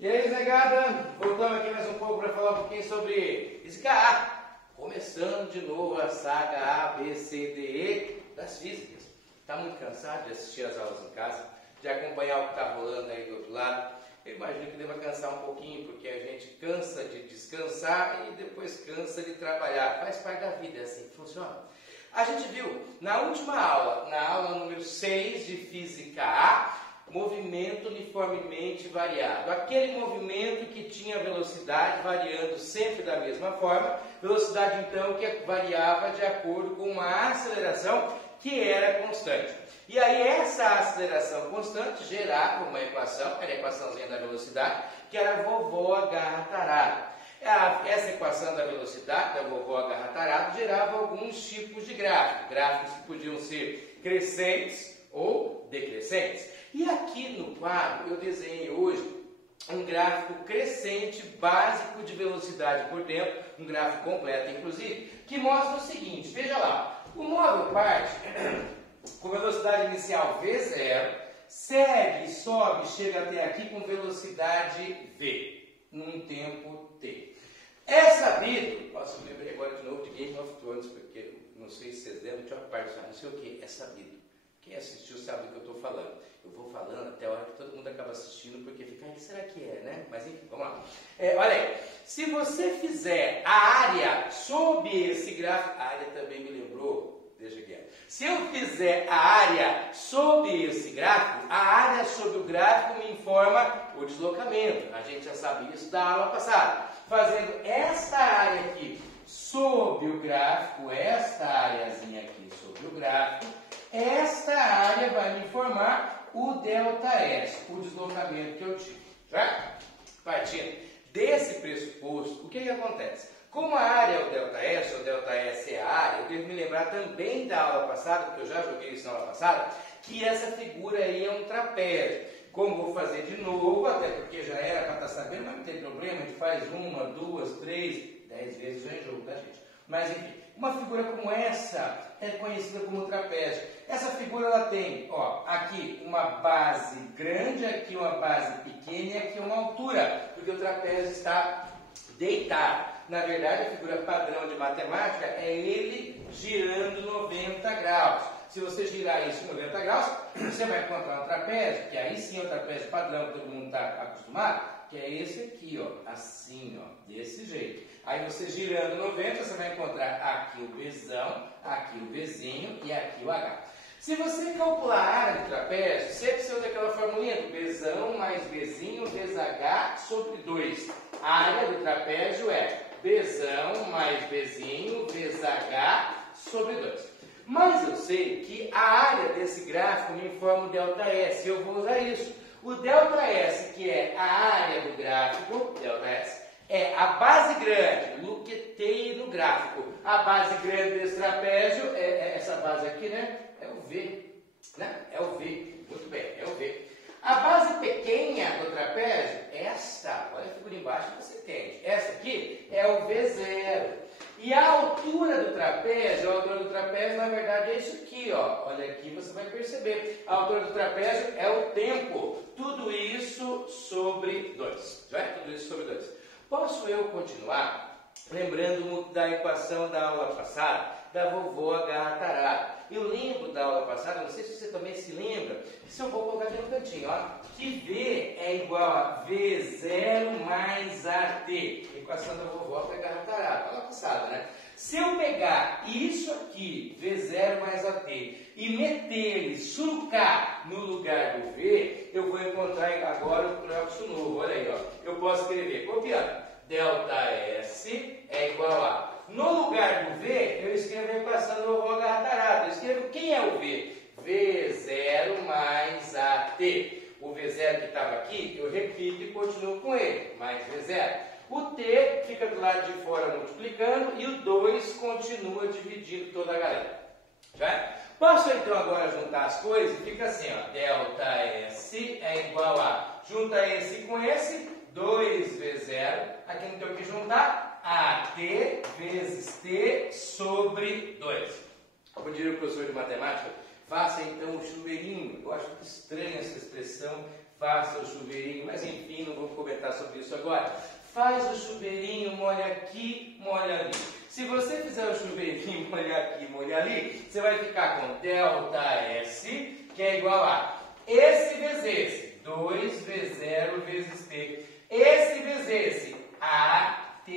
E aí, negada, voltamos aqui mais um pouco para falar um pouquinho sobre física A. Começando de novo a saga A, B, C, D, E das físicas. Está muito cansado de assistir as aulas em casa, de acompanhar o que está rolando aí do outro lado? Eu imagino que deva cansar um pouquinho, porque a gente cansa de descansar e depois cansa de trabalhar. Faz parte da vida, é assim que funciona. A gente viu na última aula, na aula número 6 de física A, movimento uniformemente variado. Aquele movimento que tinha velocidade variando sempre da mesma forma, velocidade então que variava de acordo com uma aceleração que era constante. E aí essa aceleração constante gerava uma equação, era a equaçãozinha da velocidade, que era a vovó agarra tarado. Essa equação da velocidade, da vovó agarra tarado, gerava alguns tipos de gráficos. Gráficos que podiam ser crescentes ou decrescentes. E aqui no quadro eu desenhei hoje um gráfico crescente básico de velocidade por tempo, um gráfico completo inclusive, que mostra o seguinte, veja lá, o móvel parte com velocidade inicial V0, segue, sobe, chega até aqui com velocidade V, num tempo T. É sabido, posso me lembrei agora de novo de Game of Thrones, porque não sei se vocês lembram, tinha uma parte, não sei o que, é sabido. Quem assistiu sabe do que eu estou falando. Eu vou falando até a hora que todo mundo acaba assistindo, porque fica, o que será que é, né? Mas enfim, vamos lá. Olha aí, se você fizer a área sob esse gráfico, a área também me lembrou, deixa quieto. Se eu fizer a área sob esse gráfico, a área sob o gráfico me informa o deslocamento. A gente já sabe isso da aula passada. Fazendo esta área aqui sob o gráfico, esta areazinha aqui sob o gráfico, esta área vai me informar o ΔS, o deslocamento que eu tive. Certo? Partindo desse pressuposto, o que acontece? Como a área é o ΔS, o ΔS é a área, eu devo me lembrar também da aula passada, porque eu já joguei isso na aula passada, que essa figura aí é um trapézio. Como vou fazer de novo, até porque já era para estar sabendo, mas não tem problema, a gente faz 1, 2, 3, 10 vezes já em jogo, tá gente? Mas enfim, uma figura como essa é conhecida como trapézio. Essa figura ela tem, ó, aqui uma base grande, aqui uma base pequena e aqui uma altura, porque o trapézio está deitado. Na verdade, a figura padrão de matemática é ele girando 90 graus. Se você girar isso 90 graus, você vai encontrar um trapézio, que aí sim é o trapézio padrão que todo mundo está acostumado, que é esse aqui, ó, assim, ó, desse jeito. Aí você girando 90, você vai encontrar aqui o Bzão, aqui o Vzinho e aqui o H. Se você calcular a área do trapézio, sempre você usa aquela formulinha do Bzão mais Vzinho vezes H sobre 2. A área do trapézio é Bzão mais Vzinho vezes H sobre 2. Mas eu sei que a área desse gráfico me informa o ΔS, eu vou usar isso. O ΔS, que é a área do gráfico, ΔS, é a base grande, o que tem no gráfico. A base grande desse trapézio é essa base aqui, né? É o V, né? É o V, muito bem, é o V. A base pequena do trapézio é esta, olha a figura embaixo que você entende. Essa aqui é o V0. E a altura do trapézio, na verdade é isso aqui, ó. Olha aqui, você vai perceber. A altura do trapézio é o tempo. Tudo isso sobre 2. Tudo isso sobre 2. Posso eu continuar lembrando da equação da aula passada, da vovó agarra tarado. Eu lembro da aula passada, não sei se você também se lembra, se eu vou colocar aqui no cantinho, ó, que V é igual a V0 mais AT. Equação da vovó agarra tarado, aula passada, né? Se eu pegar isso aqui, V0 mais AT, e meter ele, sulcar no lugar do V, eu vou encontrar agora o próximo novo. Olha aí, ó. Eu posso escrever, copiando, ΔS é igual a, no lugar do V, eu escrevo a equação da vovó agarra tarado. Eu escrevo quem é o V? V0 mais AT. O V0 que estava aqui, eu repito e continuo com ele, mais V0. O T fica do lado de fora multiplicando e o 2 continua dividindo toda a galera. Já? Posso então agora juntar as coisas e fica assim, ó, ΔS é igual a, junta esse com esse, 2V0, aqui não tem o que juntar, AT vezes T sobre 2. Como diria o professor de matemática, faça então o chuveirinho. Eu acho muito estranha essa expressão. expressão, faça o chuveirinho, mas enfim, não vou comentar sobre isso agora. Faz o chuveirinho, molha aqui, molha ali. Se você fizer o chuveirinho, molha aqui, molha ali, você vai ficar com ΔS, que é igual a esse vezes esse, 2V0 vezes T. Esse vezes esse, AT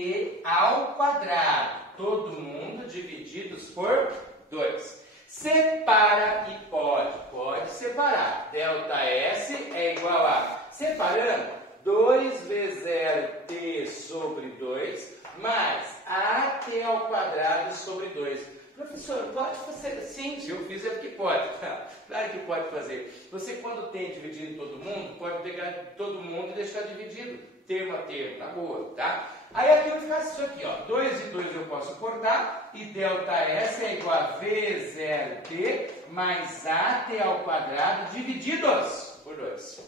ao quadrado. Todo mundo divididos por 2. Separa e pode separar. ΔS é igual a, separando, 2V0T sobre 2, mais AT ao quadrado sobre 2. Professor, pode fazer? Sim, se eu fiz é porque pode. Claro que pode fazer. Você, quando tem dividido todo mundo, pode pegar todo mundo e deixar dividido, termo a termo, na boa, tá? Aí aqui eu faço isso aqui, ó. 2 e 2 eu posso cortar, e ΔS é igual a V0T mais AT ao quadrado divididos por 2.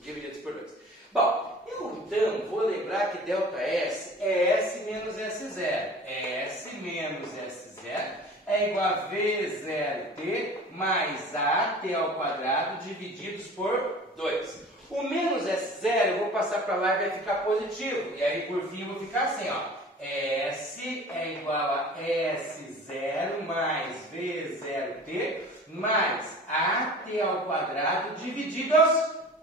Divididos por 2. Bom, eu então vou lembrar que ΔS é S menos S0. S menos S0 é igual a V0T mais AT ao quadrado divididos por 2. O menos S0 eu vou passar para lá e vai ficar positivo. E aí por fim eu vou ficar assim, ó. S é igual a S0 mais V0T mais AT ao quadrado divididos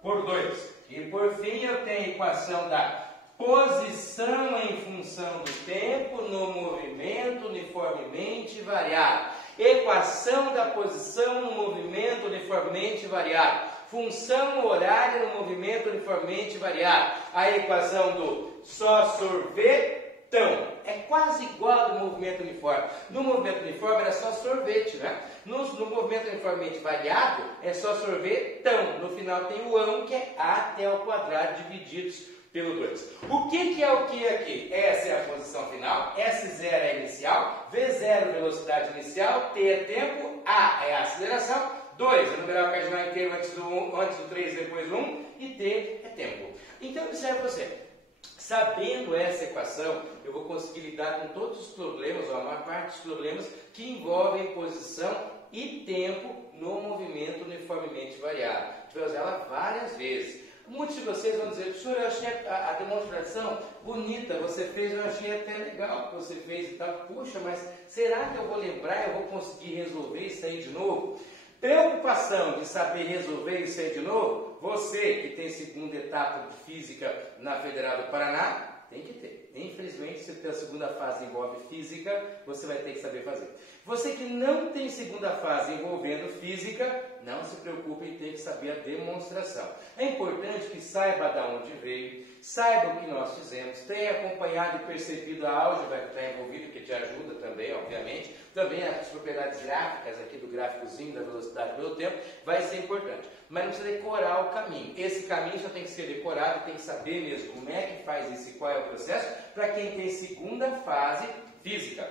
por 2. E por fim eu tenho a equação da posição em função do tempo no movimento uniformemente variável. Equação da posição no movimento uniformemente variável. Função horária no movimento uniformemente variável. A equação do só sorvetão. É quase igual ao do movimento uniforme. No movimento uniforme era só sorvete, né? No movimento uniformemente variável é só sorvetão. No final tem o ão, que é AT ao quadrado divididos pelo 2. O que é o que aqui? Essa é a posição final, S0 é a inicial, V0 velocidade inicial, T é tempo, A é a aceleração, 2 é o numeral cardinal inteiro antes do 3 depois do 1 e T é tempo. Então observe você, sabendo essa equação, eu vou conseguir lidar com todos os problemas, ou a maior parte dos problemas que envolvem posição e tempo no movimento uniformemente variável. A gente vai usar ela várias vezes. Muitos de vocês vão dizer, professor, eu achei a demonstração bonita, você fez, eu achei até legal que você fez e tal. Puxa, mas será que eu vou lembrar, eu vou conseguir resolver isso aí de novo? Preocupação de saber resolver isso aí de novo, você que tem segunda etapa de física na Federal do Paraná, tem que ter. Infelizmente, se a segunda fase envolve física, você vai ter que saber fazer. Você que não tem segunda fase envolvendo física, não se preocupe em ter que saber a demonstração. É importante que saiba de onde veio, saiba o que nós fizemos, tenha acompanhado e percebido a álgebra que está envolvida, que te ajuda também, obviamente. Também as propriedades gráficas aqui do gráficozinho da velocidade pelo tempo vai ser importante. Mas não precisa decorar o caminho. Esse caminho só tem que ser decorado, tem que saber mesmo como é que faz isso e qual é o processo, para quem tem segunda fase física,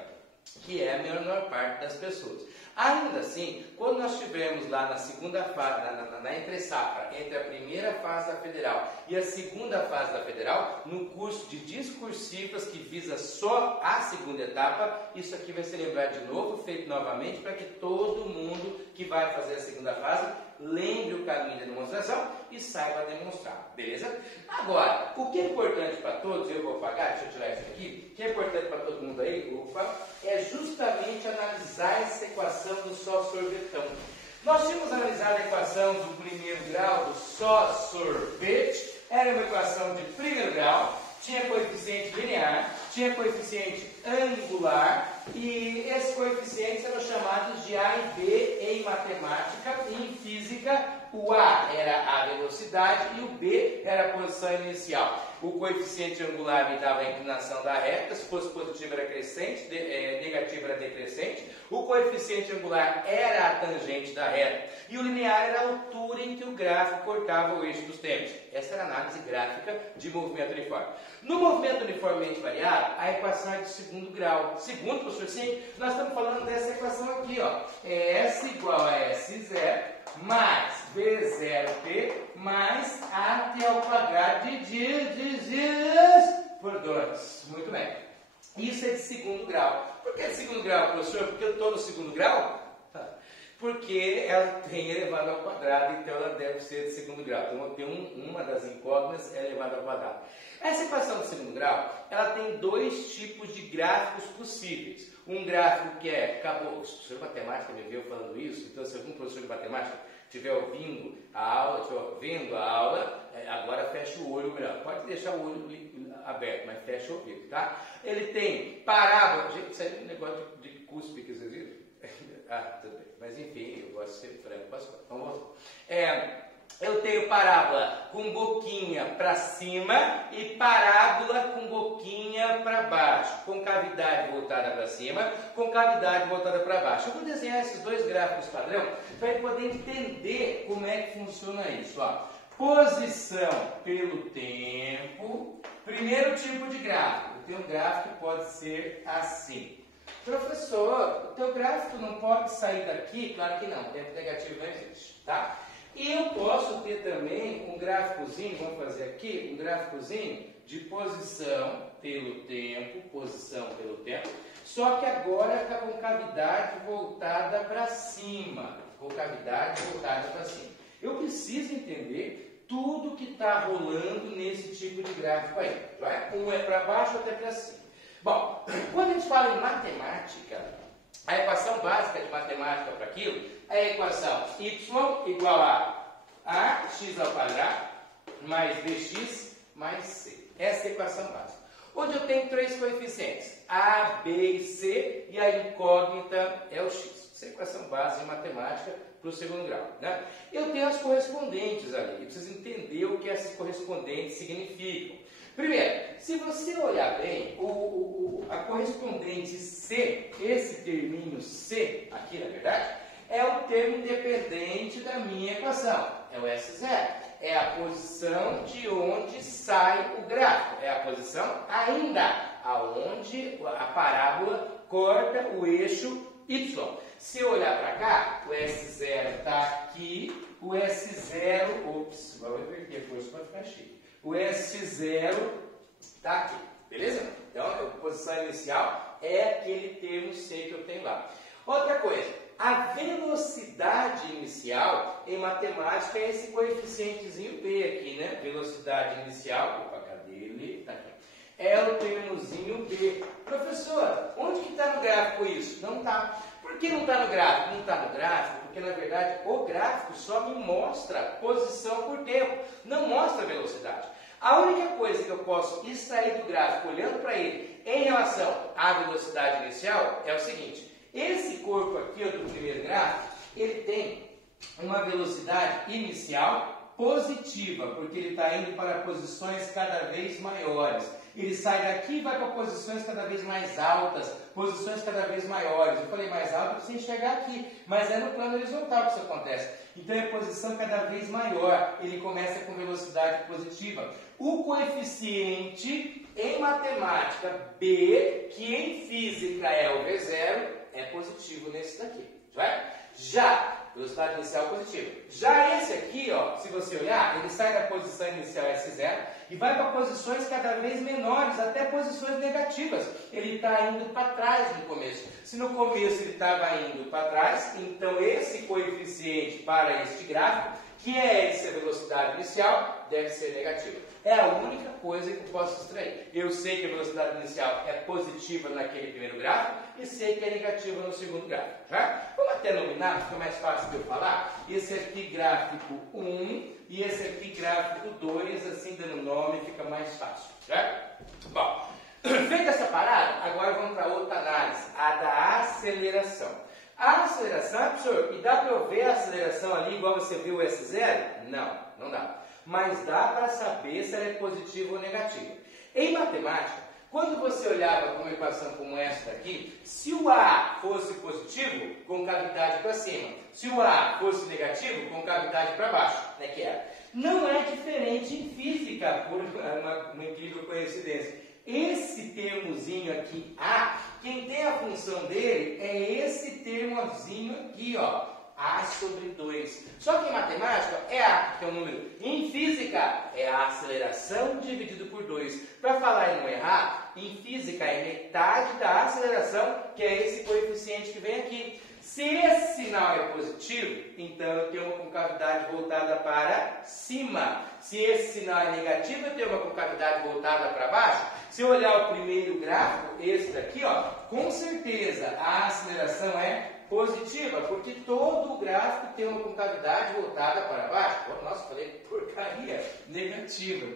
que é a menor parte das pessoas. Ainda assim, quando nós estivermos lá na segunda fase, na entre-safra, entre a primeira fase da Federal e a segunda fase da Federal, no curso de discursivas que visa só a segunda etapa, isso aqui vai ser lembrado de novo, feito novamente, para que todo mundo que vai fazer a segunda fase lembre o caminho da demonstração e saiba demonstrar, beleza? Agora, o que é importante para todos, eu vou apagar, deixa eu tirar isso aqui, o que é importante para todo mundo aí, é justamente analisar essa equação do só sorvetão. Nós tínhamos analisado a equação do primeiro grau do só sorvete, era uma equação de primeiro grau, tinha coeficiente linear, tinha coeficiente angular e esses coeficientes eram chamados de A e B em matemática e em física. O A era a velocidade e o B era a posição inicial. O coeficiente angular me dava a inclinação da reta, se fosse positivo era crescente, negativo era decrescente. O coeficiente angular era a tangente da reta e o linear era a altura em que o gráfico cortava o eixo dos tempos. Essa era a análise gráfica de movimento uniforme. No movimento uniformemente variável, a equação é de segundo grau. Segundo, professor, sim, nós estamos falando dessa equação aqui, ó. É S igual a S0 mais V0T mais AT ao quadrado divididos por 2. Muito bem. Isso é de segundo grau. Por que de segundo grau, professor? Porque eu estou no segundo grau? porque ela tem elevado ao quadrado, então ela deve ser de segundo grau. Então eu tenho uma das incógnitas é elevado ao quadrado. Essa equação de segundo grau, ela tem dois tipos de gráficos possíveis. Um gráfico que é, acabou, o professor de matemática me viu falando isso, então se algum professor de matemática estiver ouvindo a aula, agora fecha o olho melhor. Pode deixar o olho aberto, mas fecha o ouvido, tá? Ele tem parábola, gente, isso aí é um negócio de cuspe que vocês viram? Tudo bem, mas enfim, eu gosto de ser franco, vamos voltar. Eu tenho parábola com boquinha para cima e parábola com boquinha para baixo, com cavidade voltada para cima, com cavidade voltada para baixo. Eu vou desenhar esses dois gráficos padrão para poder entender como é que funciona isso. Ó. Posição pelo tempo, primeiro tipo de gráfico. Eu tenho um gráfico que pode ser assim. Professor, o teu gráfico não pode sair daqui? Claro que não, tempo negativo não existe, tá? E eu posso ter também um gráficozinho, vamos fazer aqui, um gráficozinho de posição pelo tempo, só que agora está com cavidade voltada para cima, Eu preciso entender tudo que está rolando nesse tipo de gráfico aí, um é para baixo, outro é para cima. Bom, quando a gente fala em matemática, a equação básica de matemática para aquilo é a equação y igual a ax ao quadrado mais bx mais c. Essa é a equação básica. Onde eu tenho três coeficientes, a, b e c, e a incógnita é o x. Essa é a equação básica de matemática para o segundo grau. Né? Eu tenho as correspondentes ali. Eu preciso entender o que essas correspondentes significam. Primeiro, se você olhar bem, a correspondente C, esse terminho C, aqui na verdade, é o termo independente da minha equação, é o S0. É a posição de onde sai o gráfico, é a posição ainda aonde a parábola corta o eixo Y. Se eu olhar para cá, o S0 está aqui, o S0, ops, vou inverter a força para ficar chique. O S0 está aqui, beleza? Então, a posição inicial é aquele termo C que eu tenho lá. Outra coisa, a velocidade inicial em matemática é esse coeficientezinho B aqui, né? Velocidade inicial, opa, cadê ele? Está aqui. É o termozinho B. Professor, onde que está no gráfico isso? Não está. Por que não está no gráfico? Não está no gráfico porque, na verdade, o gráfico só me mostra posição por tempo, não mostra velocidade. A única coisa que eu posso extrair do gráfico, olhando para ele, em relação à velocidade inicial, é o seguinte. Esse corpo aqui, do primeiro gráfico, ele tem uma velocidade inicial positiva, porque ele está indo para posições cada vez maiores. Ele sai daqui e vai para posições cada vez mais altas, posições cada vez maiores. Eu falei mais alto para você enxergar aqui, mas é no plano horizontal que isso acontece. Então é posição cada vez maior, ele começa com velocidade positiva. O coeficiente em matemática B, que em física é o V0, é positivo nesse daqui. Já, velocidade inicial positiva. Já esse aqui, ó, se você olhar, ele sai da posição inicial S0 e vai para posições cada vez menores, até posições negativas. Ele está indo para trás no começo. Se no começo ele estava indo para trás, então esse coeficiente para este gráfico, que é essa velocidade inicial, deve ser negativo. É a única coisa que eu posso extrair. Eu sei que a velocidade inicial é positiva naquele primeiro gráfico e sei que é negativa no segundo gráfico. Vamos até nominar, fica mais fácil de eu falar. Esse aqui gráfico 1 e esse aqui gráfico 2, assim dando nome fica mais fácil. Bom, feita essa parada, agora vamos para outra análise, a da aceleração. A aceleração, professor, e dá para eu ver a aceleração ali igual você viu o S0? Não, não dá. Mas dá para saber se ela é positiva ou negativa. Em matemática, quando você olhava para uma equação como essa daqui, se o A fosse positivo, com cavidade para cima. Se o A fosse negativo, com cavidade para baixo. Né, que é? Não é diferente em física, por uma incrível coincidência. Esse termozinho aqui, A, quem tem a função dele é esse termozinho aqui, ó. A sobre 2. Só que em matemática é A, que é o número. Em física é a aceleração dividido por 2. Para falar e não errar, em física é metade da aceleração, que é esse coeficiente que vem aqui. Se esse sinal é positivo, então eu tenho uma concavidade voltada para cima. Se esse sinal é negativo, eu tenho uma concavidade voltada para baixo. Se eu olhar o primeiro gráfico, esse daqui, ó, com certeza a aceleração é positiva, porque todo o gráfico tem uma concavidade voltada para baixo. Nossa, falei porcaria, negativa.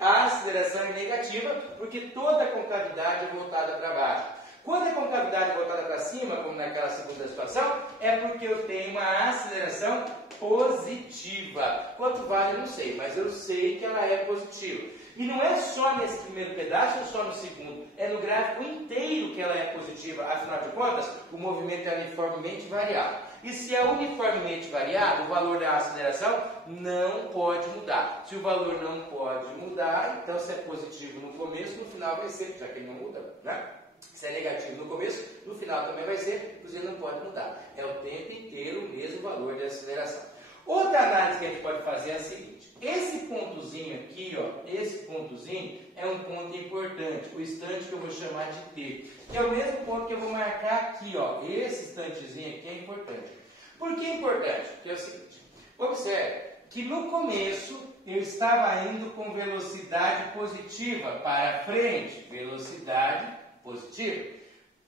A aceleração é negativa, porque toda a concavidade é voltada para baixo. Quando a concavidade é voltada para cima, como naquela segunda situação, é porque eu tenho uma aceleração positiva. Quanto vale, eu não sei, mas eu sei que ela é positiva. E não é só nesse primeiro pedaço ou só no segundo, é no gráfico inteiro que ela é positiva. Afinal de contas, o movimento é uniformemente variável. E se é uniformemente variável, o valor da aceleração não pode mudar. Se o valor não pode mudar, então se é positivo no começo, no final vai ser, já que ele não muda, né? Se é negativo no começo, no final também vai ser, porque não pode mudar. É o tempo inteiro o mesmo valor de aceleração. Outra análise que a gente pode fazer é a seguinte: esse pontozinho aqui, ó, esse pontozinho é um ponto importante, o instante que eu vou chamar de T. É o mesmo ponto que eu vou marcar aqui, ó, esse instantezinho aqui é importante. Por que é importante? Porque é o seguinte, observe que no começo eu estava indo com velocidade positiva para frente, velocidade positiva.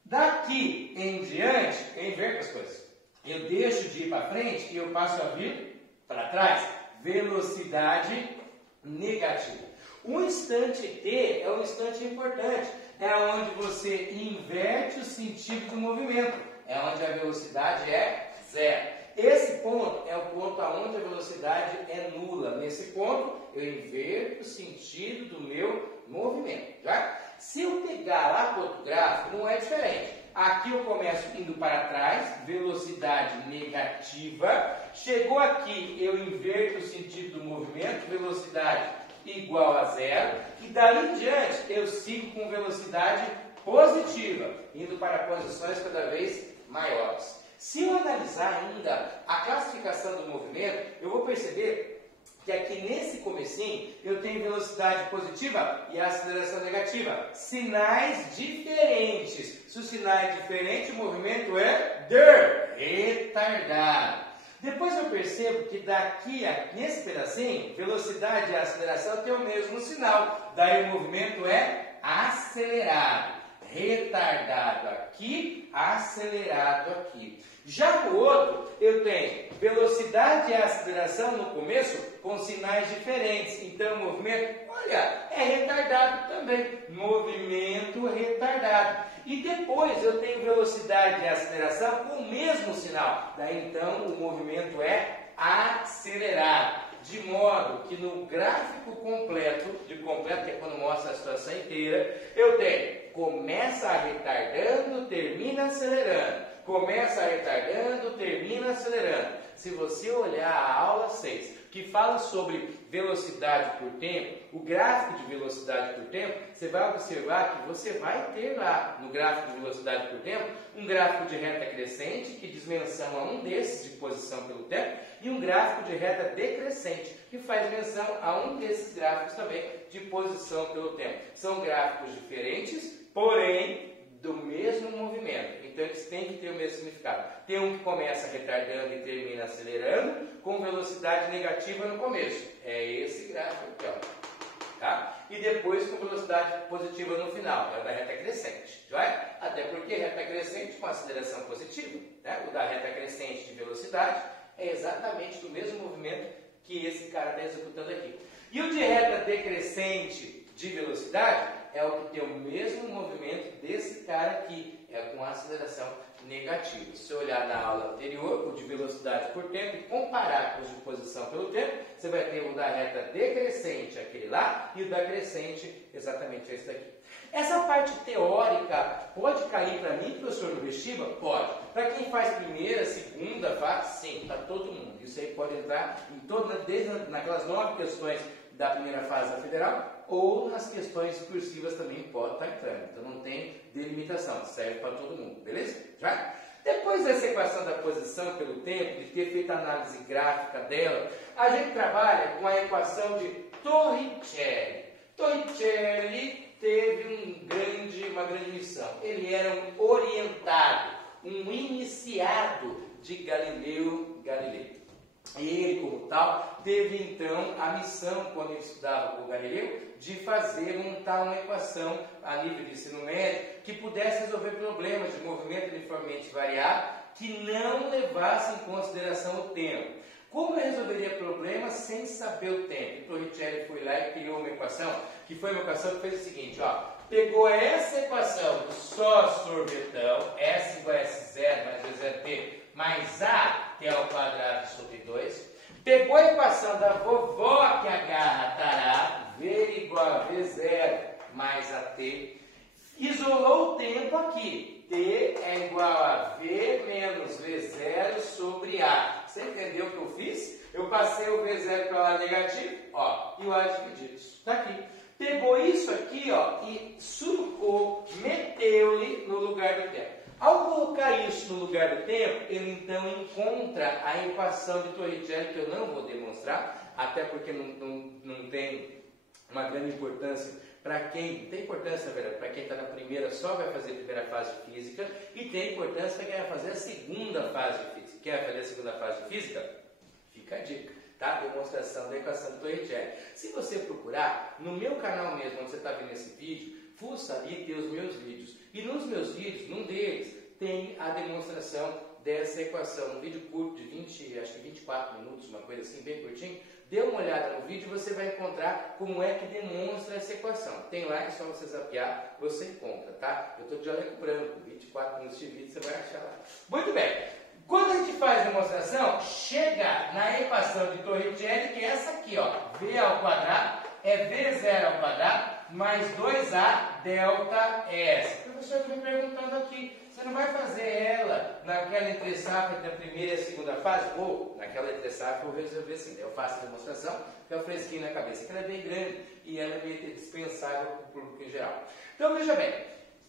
Daqui em diante, eu inverto as coisas. Eu deixo de ir para frente e eu passo a vir para trás. Velocidade negativa. O instante T é um instante importante. É onde você inverte o sentido do movimento. É onde a velocidade é zero. Esse ponto é o ponto onde a velocidade é nula. Nesse ponto, eu inverto o sentido do meu movimento. Já? Se eu pegar lá para o outro gráfico, não é diferente. Aqui eu começo indo para trás, velocidade negativa. Chegou aqui, eu inverto o sentido do movimento, velocidade igual a zero. E dali em diante, eu sigo com velocidade positiva, indo para posições cada vez maiores. Se eu analisar ainda a classificação do movimento, eu vou perceber que aqui nesse comecinho eu tenho velocidade positiva e aceleração negativa. Sinais diferentes. Se o sinal é diferente, o movimento é retardado. Depois eu percebo que daqui, nesse pedacinho, velocidade e aceleração têm o mesmo sinal. Daí o movimento é acelerado. Retardado aqui, acelerado aqui. Já no outro, eu tenho velocidade e aceleração no começo com sinais diferentes. Então, o movimento, olha, é retardado também. Movimento retardado. E depois eu tenho velocidade e aceleração com o mesmo sinal. Daí, então, o movimento é acelerado. De modo que no gráfico completo, que é quando mostra a situação inteira, eu tenho começa retardando, termina acelerando. Começa retardando, termina acelerando. Se você olhar a aula 6, que fala sobre velocidade por tempo, o gráfico de velocidade por tempo, você vai observar que você vai ter lá no gráfico de velocidade por tempo um gráfico de reta crescente, que diz menção a um desses de posição pelo tempo, e um gráfico de reta decrescente, que faz menção a um desses gráficos também de posição pelo tempo. São gráficos diferentes, porém do mesmo movimento. Então eles têm que ter o mesmo significado. Tem um que começa retardando e termina acelerando, com velocidade negativa no começo. É esse gráfico aqui, ó. Tá? E depois com velocidade positiva no final, é o da reta crescente. Já é? Até porque reta crescente com aceleração positiva. Né? O da reta crescente de velocidade é exatamente do mesmo movimento que esse cara está executando aqui. E o de reta decrescente de velocidade é o que tem o mesmo movimento desse cara aqui, é com aceleração negativa. Se você olhar na aula anterior, o de velocidade por tempo, e comparar com os de posição pelo tempo, você vai ter o da reta decrescente, aquele lá, e o da crescente, exatamente esse daqui. Essa parte teórica pode cair para mim, professor, no vestibular? Pode. Para quem faz primeira, segunda fase, sim, para todo mundo. Isso aí pode entrar em desde naquelas 9 questões da primeira fase da federal, ou nas questões cursivas também pode estar entrando. Então não tem delimitação, serve para todo mundo, beleza? Já? Depois dessa equação da posição pelo tempo, de ter feito a análise gráfica dela, a gente trabalha com a equação de Torricelli. Torricelli teve uma grande missão. Ele era um orientado. um iniciado de Galileu Galilei. E ele, como tal, teve então a missão, quando ele estudava com o Galileu, de montar uma equação a nível de ensino médio que pudesse resolver problemas de movimento uniformemente variável que não levasse em consideração o tempo. Como eu resolveria problemas sem saber o tempo? Então, Torricelli foi lá e criou uma equação, que foi uma equação que fez o seguinte, ó, pegou essa equação do só sorvetão, S igual a S0 mais 2t mais A t ao quadrado sobre 2, pegou a equação da vovó que agarra tará, V igual a V0 mais AT, isolou o tempo aqui, T é igual a V menos V0 sobre A. Você entendeu o que eu fiz? Eu passei o V0 para lá negativo, ó, e o A divididos. Está aqui. Pegou isso aqui, ó, e surcou, meteu-lhe no lugar do tempo. Ao colocar isso no lugar do tempo, ele então encontra a equação de Torricelli, que eu não vou demonstrar, até porque não tem uma grande importância para quem, tem importância, na verdade, para quem está na primeira, só vai fazer a primeira fase de física, e tem importância para quem vai fazer a segunda fase de física. Quer fazer a segunda fase de física? Fica a dica, tá? Demonstração da equação de Torricelli. Se você procurar, no meu canal mesmo, onde você está vendo esse vídeo, fuça ali, tem os meus vídeos. E nos meus vídeos, num deles, tem a demonstração dessa equação. Um vídeo curto de 20, acho que 24 minutos, uma coisa assim, bem curtinho. Dê uma olhada no vídeo e você vai encontrar como é que demonstra essa equação. Tem lá, é só você zapear, você encontra, tá? Eu estou de jaleco branco, 24 minutos de vídeo, você vai achar lá. Muito bem. Quando a gente faz a demonstração, chega na equação de Torricelli, que é essa aqui, ó. V ao quadrado é V0 ao quadrado mais 2A delta S. O professor está me perguntando aqui, você não vai fazer ela naquela entre-safra da primeira e a segunda fase? Ou naquela entre-safra eu vou resolver assim. Eu faço a demonstração, fica fresquinho na cabeça, que ela é bem grande e ela é meio dispensável para o público em geral. Então veja bem,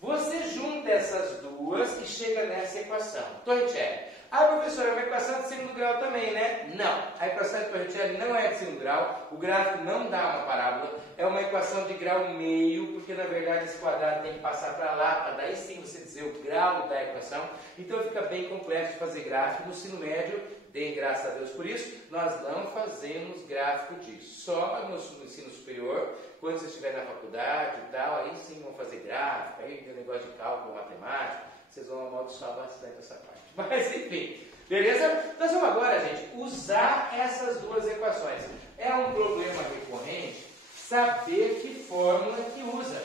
você junta essas duas e chega nessa equação. Torricelli. Ah, professor, é uma equação de segundo grau também, né? Não. A equação de Torricelli não é de segundo grau, o gráfico não dá uma parábola, é uma equação de grau meio, porque na verdade esse quadrado tem que passar para lá, para daí sim você dizer o grau da equação. Então fica bem complexo de fazer gráfico. No ensino médio, deem graças a Deus por isso, nós não fazemos gráfico disso. Só no ensino superior, quando você estiver na faculdade e tal, aí sim vão fazer gráfico, aí tem negócio de cálculo matemático, vocês vão amaldiçoar bastante essa parte. Mas enfim, beleza? Nós vamos agora, gente, usar essas duas equações. É um problema recorrente saber que fórmula que usa.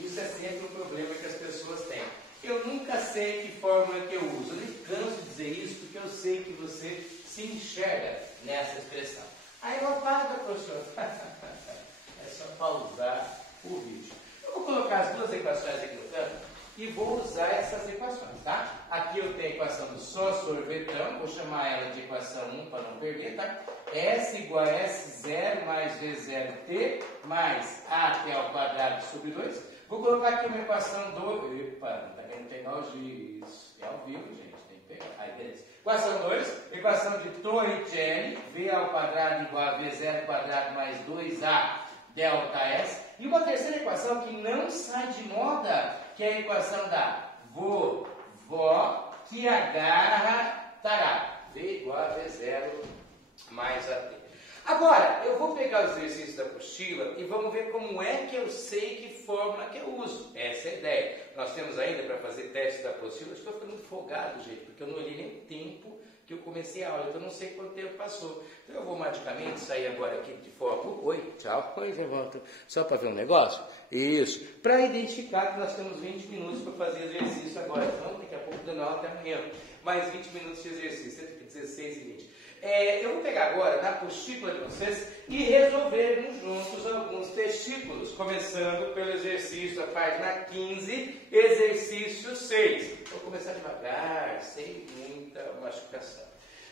Isso é sempre um problema que as pessoas têm. Eu nunca sei que fórmula que eu uso. Eu nem canso de dizer isso porque eu sei que você se enxerga nessa expressão. Aí não apaga, professor. É só pausar o vídeo. Eu vou colocar as duas equações aqui no canto e vou usar essas equações, tá? Aqui eu tenho a equação do só sorvetão, vou chamar ela de equação 1 para não perder, tá? S igual a S0 mais V0t mais AT ao quadrado sobre 2. Vou colocar aqui uma equação do... Epa, também não tem nojis. É ao vivo, gente, tem que pegar. Aí, beleza. Equação 2, equação de Torricelli, V ao quadrado igual a V0 quadrado mais 2A delta S. E uma terceira equação que não sai de moda, que é a equação da vovó que agarra tará. V igual a V0 mais AT. Agora, eu vou pegar os exercícios da apostila e vamos ver como é que eu sei que fórmula que eu uso. Essa é a ideia. Nós temos ainda para fazer testes da apostila. Estou ficando folgado, gente, porque eu não olhei nem o tempo que eu comecei a aula, então eu não sei quanto tempo passou. Então eu vou magicamente sair agora aqui de foco. Oi, tchau. Oi, volta. Só para ver um negócio? Isso. Para identificar que nós temos 20 minutos para fazer exercício agora. Então daqui a pouco dando aula até amanhã. Mais 20 minutos de exercício, entre 16 e 20. Eu vou pegar agora na apostila de vocês e resolvermos juntos alguns testículos, começando pelo exercício da página 15, exercício 6. Vou começar devagar, sem muita machucação.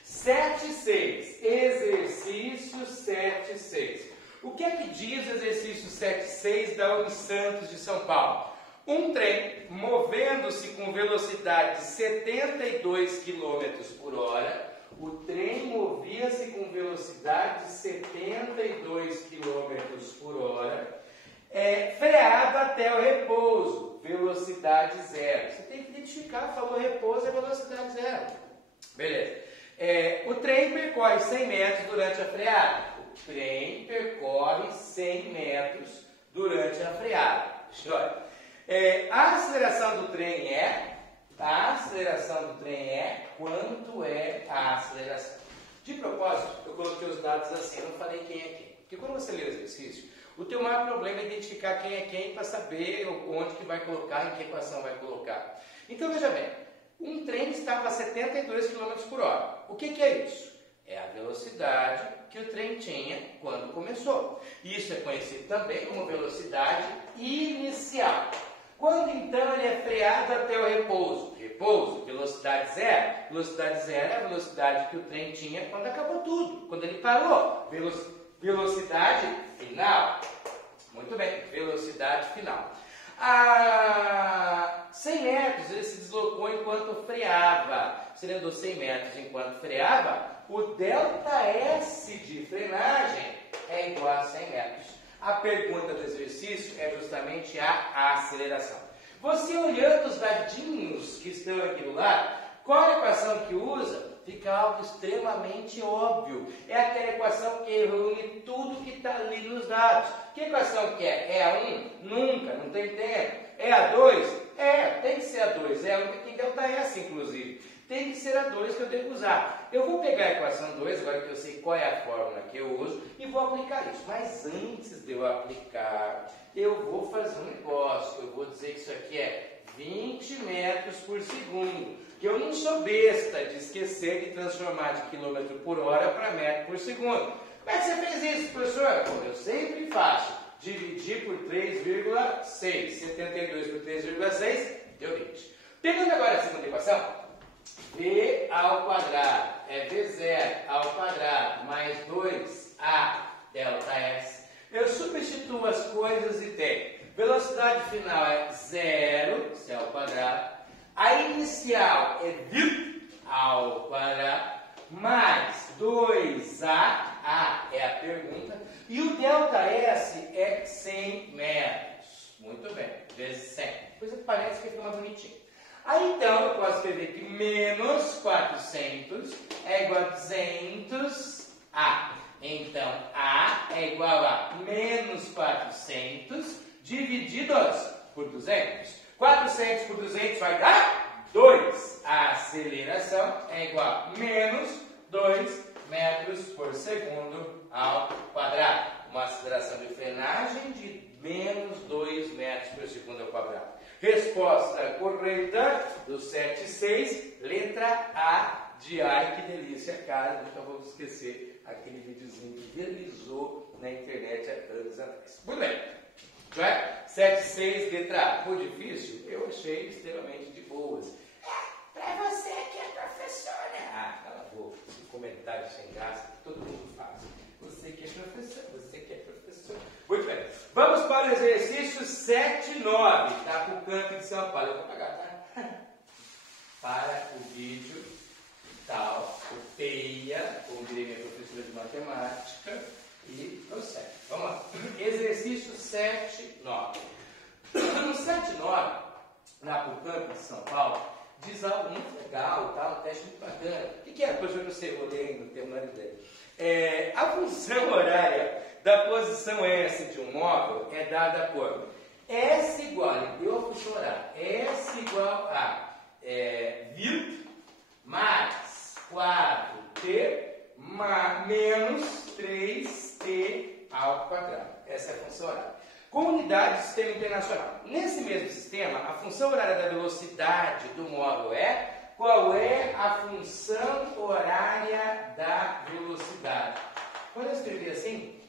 7.6, exercício 7.6. O que é que diz o exercício 7.6 da Unisantos de São Paulo? Um trem movendo-se com velocidade de 72 km por hora. O trem movia-se com velocidade de 72 km por hora, freado até o repouso, velocidade zero. Você tem que identificar, falou repouso, é velocidade zero. Beleza. O trem percorre 100 metros durante a freada. O trem percorre 100 metros durante a freada. Olha. A aceleração do trem quanto é a aceleração? De propósito, eu coloquei os dados assim, eu não falei quem é quem. Porque quando você lê o exercício, o teu maior problema é identificar quem é quem para saber onde que vai colocar, em que equação vai colocar. Então veja bem, um trem estava a 72 km por hora. O que é isso? É a velocidade que o trem tinha quando começou. Isso é conhecido também como velocidade inicial. Quando então ele é freado até o repouso? Repouso, velocidade zero. Velocidade zero é a velocidade que o trem tinha quando acabou tudo, quando ele parou. Velocidade final. Muito bem, velocidade final. A 100 metros ele se deslocou enquanto freava. Se ele andou 100 metros enquanto freava, o ΔS de frenagem é igual a 100 metros. A pergunta do exercício é justamente a aceleração. Você olhando os dadinhos que estão aqui do lado, qual a equação que usa? Fica algo extremamente óbvio. É aquela equação que reúne tudo que está ali nos dados. Que equação que é? É a 1? Nunca, não tem tempo. É a 2? Tem que ser a 2. É a única que tem ΔS, inclusive. Tem que ser a 2 que eu devo usar. Eu vou pegar a equação 2, agora que eu sei qual é a fórmula que eu uso, e vou aplicar isso. Mas antes de eu aplicar, eu vou fazer um negócio. Eu vou dizer que isso aqui é 20 metros por segundo. Que eu não sou besta de esquecer de transformar de quilômetro por hora para metro por segundo. Como é que você fez isso, professor? Bom, eu sempre faço. Dividir por 3,6. 72 por 3,6 deu 20. Pegando agora a segunda equação, V ao quadrado é V0 ao quadrado mais 2A ΔS. Eu substituo as coisas e tenho velocidade final é 0, C ao quadrado. A inicial é V ao quadrado mais 2A, A é a pergunta, e o ΔS é 100 metros. Muito bem, vezes 100. Coisa que parece que fica mais bonitinho. Aí então eu posso escrever que menos 400 é igual a 200A. Então A é igual a menos 400 divididos por 200. 400 por 200 vai dar 2. A aceleração é igual a menos 2 metros por segundo ao quadrado. Uma aceleração de frenagem de menos 2 metros por segundo ao quadrado. Resposta correta do 7,6, letra A de ai que delícia, cara. Nunca vou esquecer aquele videozinho que viralizou na internet há anos atrás. Muito bem. 7,6, letra A. Foi difícil? Eu achei extremamente de boas. Pra você que é professora. Cala a boca. Esse comentário sem graça que todo mundo faz. Você que é professor, você que é professor. Muito bem. Vamos para o exercício 7,9. Está para o canto de São Paulo. Eu vou pagar, tá? Para o vídeo tal, copeia, como diria minha professora de matemática, e prossegue. Vamos lá. Exercício 7,9. No 7,9, na PUCamp de São Paulo, diz algo muito legal, tá? Um teste muito bacana. O que é? Pois eu não sei, eu odeio, não tenho a menor ideia. A função horária da posição S de um móvel é dada por S igual, ele deu a função horária, S igual a VIRT mais 4T menos 3T ao quadrado. Essa é a função horária. Com unidade do sistema internacional. Nesse mesmo sistema, a função horária da velocidade do móvel é... Qual é a função horária da velocidade? Quando eu escrevi assim,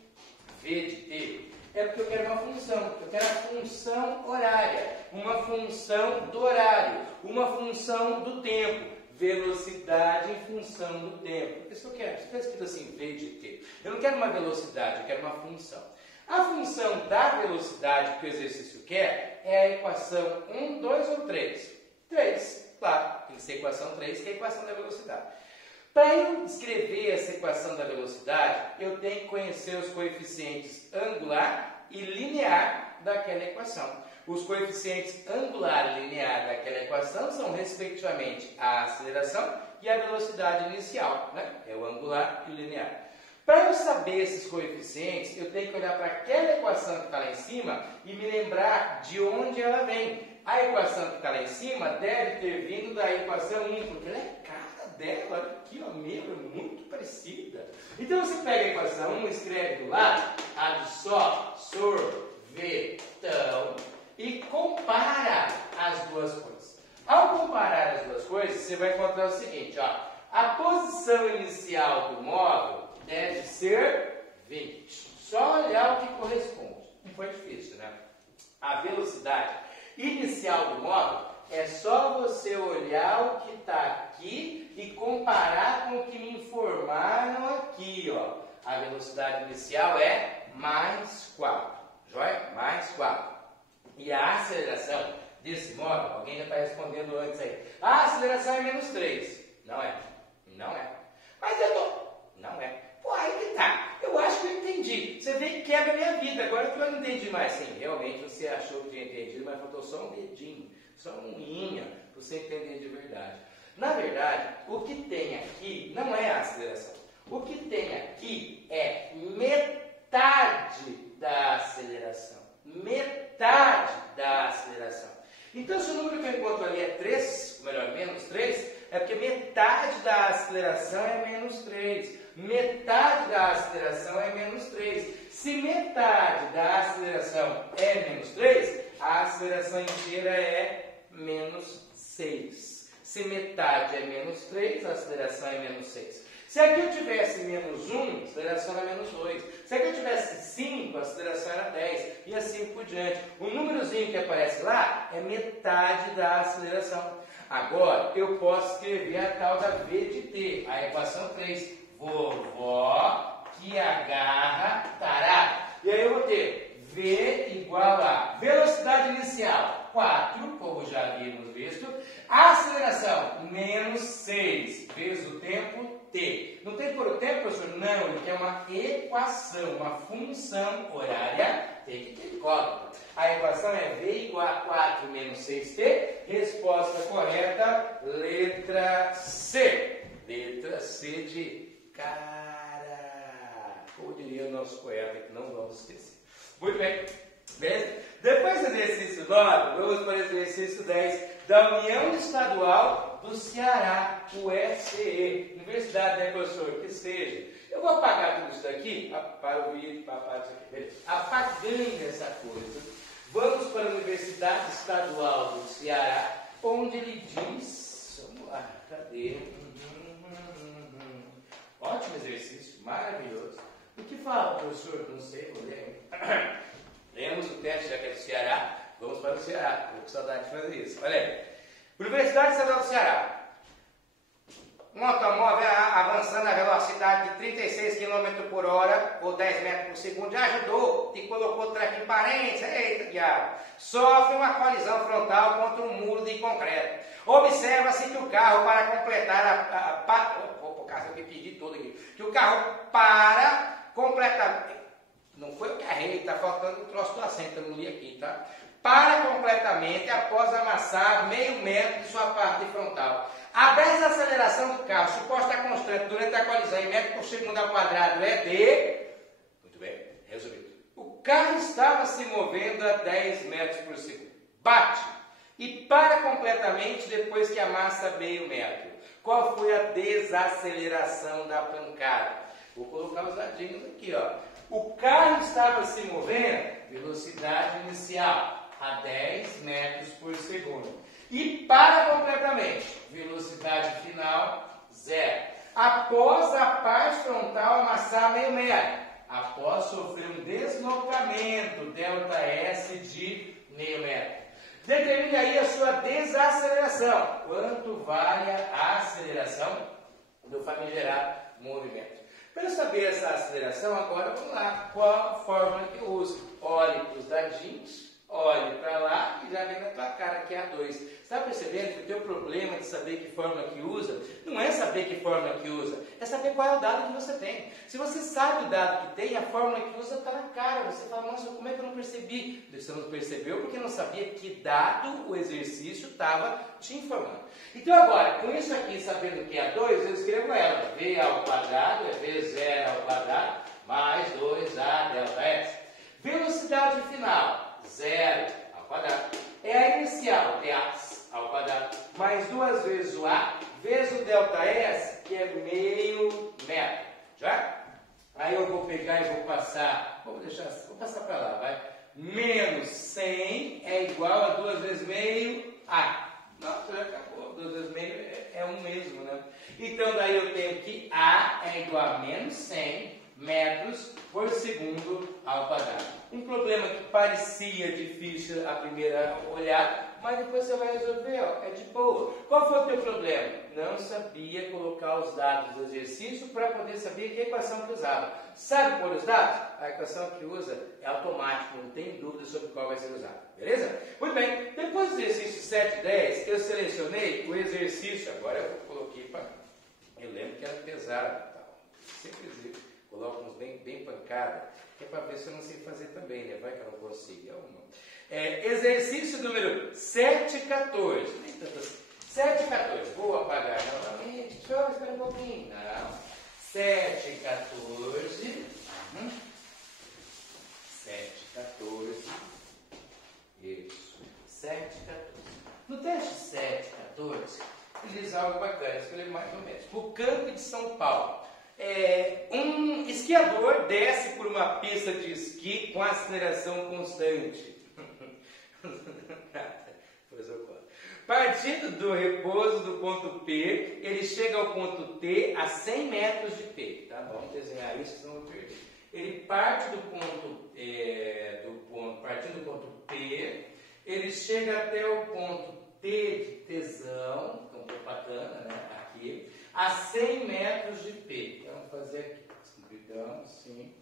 V de T, é porque eu quero uma função. Eu quero a função horária, uma função do horário, uma função do tempo. Velocidade em função do tempo. Isso que eu quero. Está escrito assim, V de T. Eu não quero uma velocidade, eu quero uma função. A função da velocidade que o exercício quer é a equação 1, 2 ou 3? 3, claro. Tem que ser a equação 3, que é a equação da velocidade. Para eu escrever essa equação da velocidade, eu tenho que conhecer os coeficientes angular e linear daquela equação. Os coeficientes angular e linear daquela equação são, respectivamente, a aceleração e a velocidade inicial, né? É o angular e o linear. Para eu saber esses coeficientes, eu tenho que olhar para aquela equação que está lá em cima e me lembrar de onde ela vem. A equação que está lá em cima deve ter vindo da equação 1, porque ela é cara dela, olha aqui, ó, mesmo, é muito parecida. Então você pega a equação 1, escreve do lado, adsorvetão, e compara as duas coisas. Ao comparar as duas coisas, você vai encontrar o seguinte, ó, a posição inicial do móvel deve ser 20. Só olhar o que corresponde. Não foi difícil, né? A velocidade inicial do móvel é só você olhar o que está aqui e comparar com o que me informaram aqui, ó. A velocidade inicial é mais 4, joia? Mais 4. E a aceleração desse móvel, alguém já está respondendo antes aí. A aceleração é menos 3. Não é. Não é. Mas eu tô... Não é. Pô, aí que tá. Eu acho que eu entendi. Você vê que quebra a minha vida. Agora que eu não entendi mais. Sim, realmente você achou que tinha entendido, mas faltou só um dedinho, só uma unha para você entender de verdade. Na verdade, o que tem aqui não é a aceleração. O que tem aqui é metade da aceleração. Metade da aceleração. Então, se o número que eu encontro ali é 3, ou melhor, menos 3, é porque metade da aceleração é menos 3. Metade da aceleração é menos 3. Se metade da aceleração é menos 3, a aceleração inteira é menos 6. Se metade é menos 3, a aceleração é menos 6. Se aqui eu tivesse menos 1, a aceleração era menos 2. Se aqui eu tivesse 5, a aceleração era 10. E assim por diante. O númerozinho que aparece lá é metade da aceleração. Agora, eu posso escrever a tal da V de T, a equação 3. Vovó que agarra tará. E aí eu vou ter V igual a velocidade inicial, 4, como já havíamos visto. A aceleração, menos 6, vezes o tempo T. Não tem por o tempo, professor? Não, ele quer uma equação, uma função horária, tem que ter código. A equação é V igual a 4 menos 6T. Resposta correta, letra C. Letra C de cara. Como diria o nosso poeta, que não vamos esquecer. Muito bem. Beleza? Depois do exercício 9, vamos para o exercício 10 da União Estadual do Ceará, UFCE, Universidade, né, professor? Que seja. Eu vou apagar tudo isso daqui, para o vídeo, para isso aqui, apagando essa coisa. Vamos para a Universidade Estadual do Ceará, onde ele diz, vamos lá, cadê? Ótimo exercício, maravilhoso. O que fala, professor? Não sei, vou ler. Lemos o teste, já que é do Ceará. Vamos para o Ceará. Estou com saudade de fazer isso. Olha aí. Universidade Estadual do Ceará. Um automóvel avançando a velocidade de 36 km por hora ou 10 metros por segundo já ajudou e colocou o treco em parênteses. Eita, diabo. Sofre uma colisão frontal contra um muro de concreto. Observa-se que o carro, para completar eu me pedi tudo aqui. Que o carro para completamente. Não foi o que errei, está faltando um troço do assento, eu não li aqui, tá? Para completamente após amassar meio metro de sua parte frontal. A desaceleração do carro, suposta constante durante a colisão em metro por segundo ao quadrado, é de... Muito bem, resumido. O carro estava se movendo a 10 metros por segundo. Bate e para completamente depois que amassa meio metro. Qual foi a desaceleração da pancada? Vou colocar os dadinhos aqui, ó. O carro estava se movendo, velocidade inicial, a 10 metros por segundo. E para completamente, velocidade final, 0. Após a parte frontal amassar meio metro, após sofrer um deslocamento, ΔS de meio metro. Determine aí a sua desaceleração. Quanto vale a aceleração do famigerado movimento? Para saber essa aceleração, agora vamos lá. Qual a fórmula que eu uso? Olhe para os dadinhos, olhe para lá e já vem na tua cara que é a 2. Você está percebendo percebendo que o teu problema de saber que fórmula que usa, não é saber que fórmula que usa, é saber qual é o dado que você tem. Se você sabe o dado que tem, a fórmula que usa está na cara. Você fala, nossa, como é que eu não percebi? Você não percebeu porque não sabia que dado o exercício estava te informando. Então agora, com isso aqui, sabendo que é 2, eu escrevo ela. V ao quadrado é V0 ao quadrado mais 2A delta S. Velocidade final, 0 ao quadrado. É a inicial, A ao quadrado, mais 2 vezes o A, vezes o delta S, que é meio metro. Já? Aí eu vou pegar e vou passar, vou passar para lá, vai. Menos 100 é igual a 2 vezes meio A. Nossa, já acabou. 2 vezes meio é um mesmo, né? Então daí eu tenho que A é igual a menos 100 metros por segundo ao quadrado. Um problema que parecia difícil à primeira olhada, mas depois você vai resolver, ó, é de boa. Qual foi o teu problema? Não sabia colocar os dados do exercício para poder saber que equação que usava. Sabe pôr os dados? A equação que usa é automática, não tem dúvida sobre qual vai ser usada. Beleza? Muito bem, depois do exercício 7 e 10, eu selecionei o exercício, agora eu coloquei para... Eu lembro que era pesado e tal. Sempre digo. Coloco uns bem pancada, que é para ver se eu não sei fazer também, né? Vai que eu não consigo. Exercício número 7 e 14. 7 e 14. Vou apagar novamente. Deixa eu esperar um pouquinho. Não. 7 e 14. 7 e 14. Isso. 7 e 14. No teste 7 e 14, ele diz algo bacana. Escolhi mais ou menos. No campo de São Paulo. Um esquiador desce por uma pista de esqui com aceleração constante. Partindo do repouso do ponto P, ele chega ao ponto T a 100 metros de P. Tá? Vamos desenhar isso, senão eu vou perder. Ele parte partindo do ponto P, ele chega até o ponto T de tesão, então bacana, né? Aqui, a 100 metros de P. Então, vamos fazer aqui. Então, sim,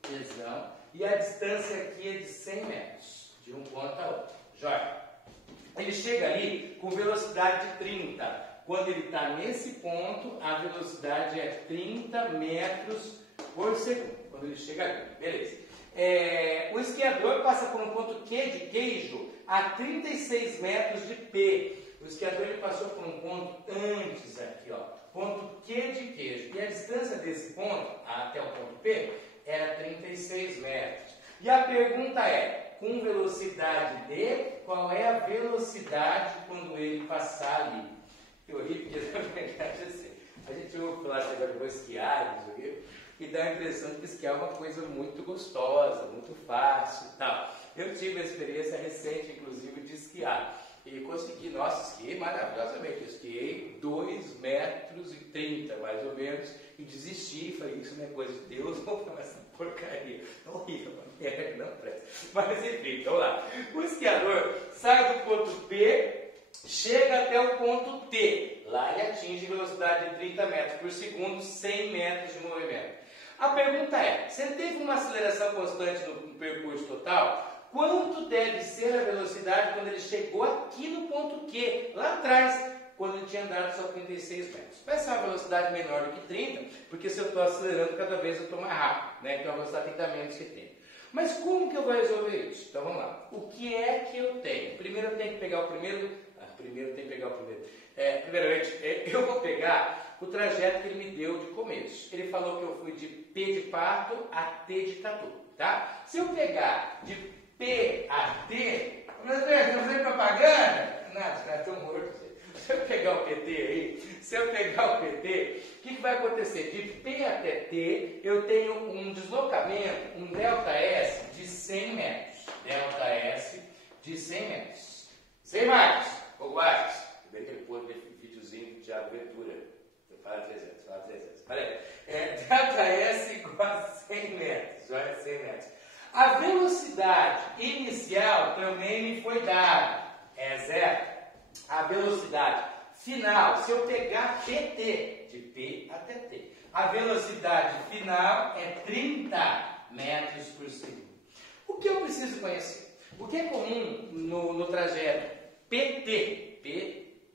tesão. E a distância aqui é de 100 metros, de um ponto a outro. Joia. Ele chega ali com velocidade de 30. Quando ele está nesse ponto, a velocidade é 30 metros por segundo. Quando ele chega ali. Beleza. O esquiador passa por um ponto Q de queijo a 36 metros de P. O esquiador ele passou por um ponto antes aqui, ó. Ponto Q de queijo. E a distância desse ponto até o ponto P era 36 metros. E a pergunta é, com velocidade D, qual é a velocidade quando ele passar ali? Eu ri porque, na verdade, assim, a gente ouve falar que agora eu vou esquiar, não sei o quê, e dá a impressão de que esquiar é uma coisa muito gostosa, muito fácil e tal. Eu tive a experiência recente, inclusive, de esquiar. E consegui, nossa, esquiei maravilhosamente. Esquiei 2,30 metros, mais ou menos, e desisti. Falei, isso não é coisa de Deus, vou falar essa porcaria. Horrível, não presta. Mas enfim, vamos lá. O esquiador sai do ponto P, chega até o ponto T. Lá ele atinge velocidade de 30 metros por segundo, 100 metros de movimento. A pergunta é, se ele teve uma aceleração constante no percurso total, quanto deve ser a velocidade quando ele chegou aqui no ponto Q, lá atrás, quando ele tinha andado só 36 metros? Vai ser uma velocidade menor do que 30, porque se eu estou acelerando, cada vez eu estou mais rápido, né? Então a velocidade tem que dar menos que 30. Mas como que eu vou resolver isso? Então vamos lá. O que é que eu tenho? Primeiro eu tenho que pegar o primeiro. Primeiramente, eu vou pegar o trajeto que ele me deu de começo. Ele falou que eu fui de P de pato a T de tatu, tá? Se eu pegar de P a T, meu Deus, estão fazendo propaganda? Não, os caras estão mortos. Se eu pegar o PT aí, o que vai acontecer? De P até T, eu tenho um deslocamento, um delta S de 100 metros. Delta S de 100 metros. 100 mais, ou mais. Bem que ele pôs um videozinho de abertura. Fala 300. Olha aí. Delta S igual a 100 metros. Olha, 100 metros. A velocidade inicial também me foi dada. É 0. A velocidade final, se eu pegar PT, de P até T, a velocidade final é 30 metros por segundo. O que eu preciso conhecer? O que é comum no trajeto PT,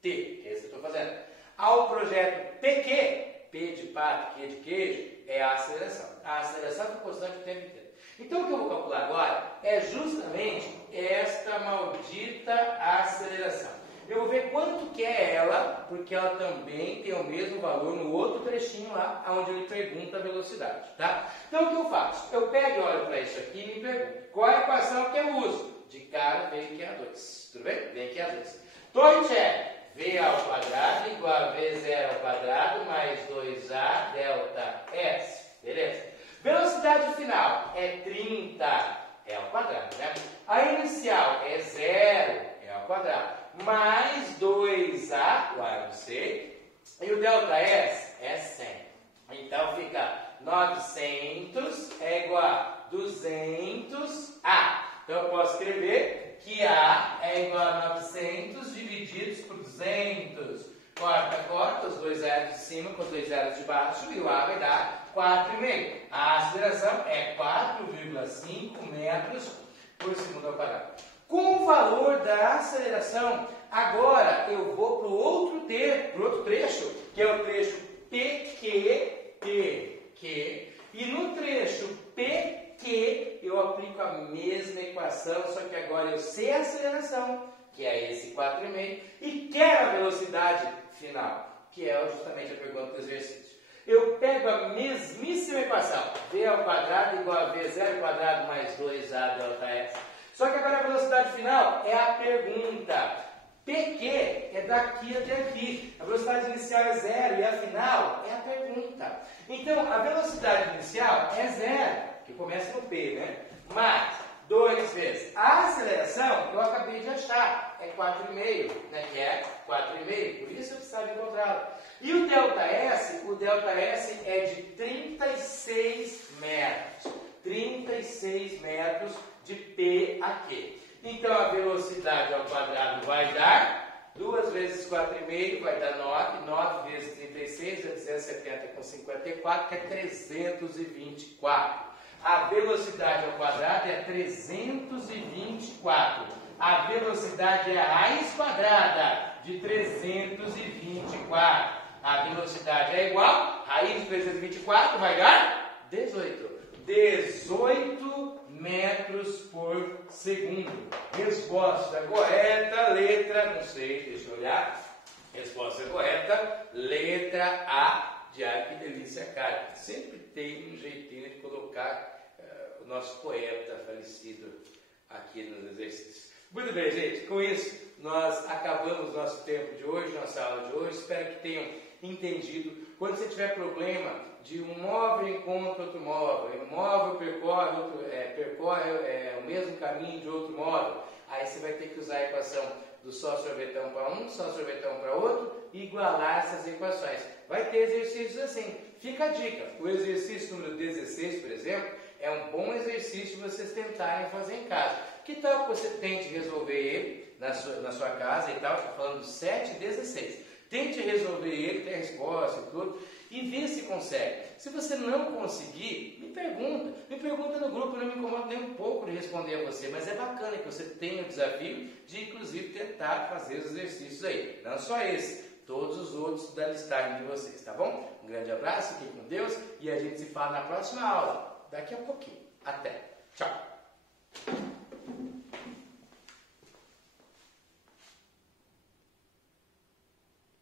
T, que é esse que eu estou fazendo. Ao projeto PQ, P de pato, Q de queijo, é a aceleração. A aceleração é constante o tempo inteiro. Então, o que eu vou calcular agora é justamente esta maldita aceleração. Eu vou ver quanto que é ela, porque ela também tem o mesmo valor no outro trechinho lá, onde ele pergunta a velocidade, tá? Então, o que eu faço? Eu pego e olho para isso aqui e me pergunto, qual é a equação que eu uso? De cara, vem aqui a 2, tudo bem? Vem aqui a 2. Torte é V ao quadrado igual a V0 ao quadrado mais 2A delta S, beleza? Velocidade final é 30 é ao quadrado, né? A inicial é 0 é ao quadrado, mais 2A, agora não sei, e o delta S é 100. Então fica 900 é igual a 200A. Então eu posso escrever que A é igual a 900 divididos por 200. Corta, os dois zeros de cima com os dois zeros de baixo e o A vai dar 4,5. A aceleração é 4,5 metros por segundo ao quadrado. Com o valor da aceleração, agora eu vou para o outro trecho, que é o trecho PQ, e no trecho PQ eu aplico a mesma equação, só que agora eu sei a aceleração, que é esse 4,5, e quero a velocidade final, que é justamente a pergunta do exercício. Eu pego a mesmíssima equação, V ao quadrado igual a V0 ao quadrado mais 2A delta S. Só que agora a velocidade final é a pergunta. PQ é daqui até aqui. A velocidade inicial é 0 e a final é a pergunta. Então, a velocidade inicial é 0, que começa no P, né? Mas 2 vezes a aceleração, eu acabei de achar, é 4,5, né? Que é 4,5, por isso eu precisava encontrá-lo. E o delta S é de 36 metros. 36 metros de P a Q. Então, a velocidade ao quadrado vai dar 2 vezes 4,5 vai dar 9. 9 vezes 36 é 270 com 54, que é 324. A velocidade ao quadrado é 324. A velocidade é a raiz quadrada de 324. A velocidade é igual, raiz de 324 vai dar 18. 18 metros por segundo. Resposta correta, letra, não sei, deixa eu olhar. Resposta correta, letra A de Ai, que delícia, cara. Sempre tem um jeitinho de colocar o nosso poeta falecido aqui nos exercícios. Muito bem, gente, com isso nós acabamos nosso tempo de hoje, nossa aula de hoje. Espero que tenham entendido. Quando você tiver problema de um móvel encontra outro móvel, um móvel percorre o mesmo caminho de outro móvel, aí você vai ter que usar a equação do só sorvetão para um, só sorvetão para outro, e igualar essas equações. Vai ter exercícios assim. Fica a dica, o exercício número 16, por exemplo, é um bom exercício vocês tentarem fazer em casa. Que tal que você tente resolver ele na sua casa e tal, estou falando do 7 e 16. Tente resolver ele, tem a resposta e tudo, e vê se consegue. Se você não conseguir, me pergunta no grupo, eu não me incomodo nem um pouco de responder a você, mas é bacana que você tenha o desafio de, inclusive, tentar fazer os exercícios aí. Não só esse, todos os outros da listagem de vocês, tá bom? Um grande abraço, fiquem com Deus, e a gente se fala na próxima aula, daqui a pouquinho. Até! Tchau!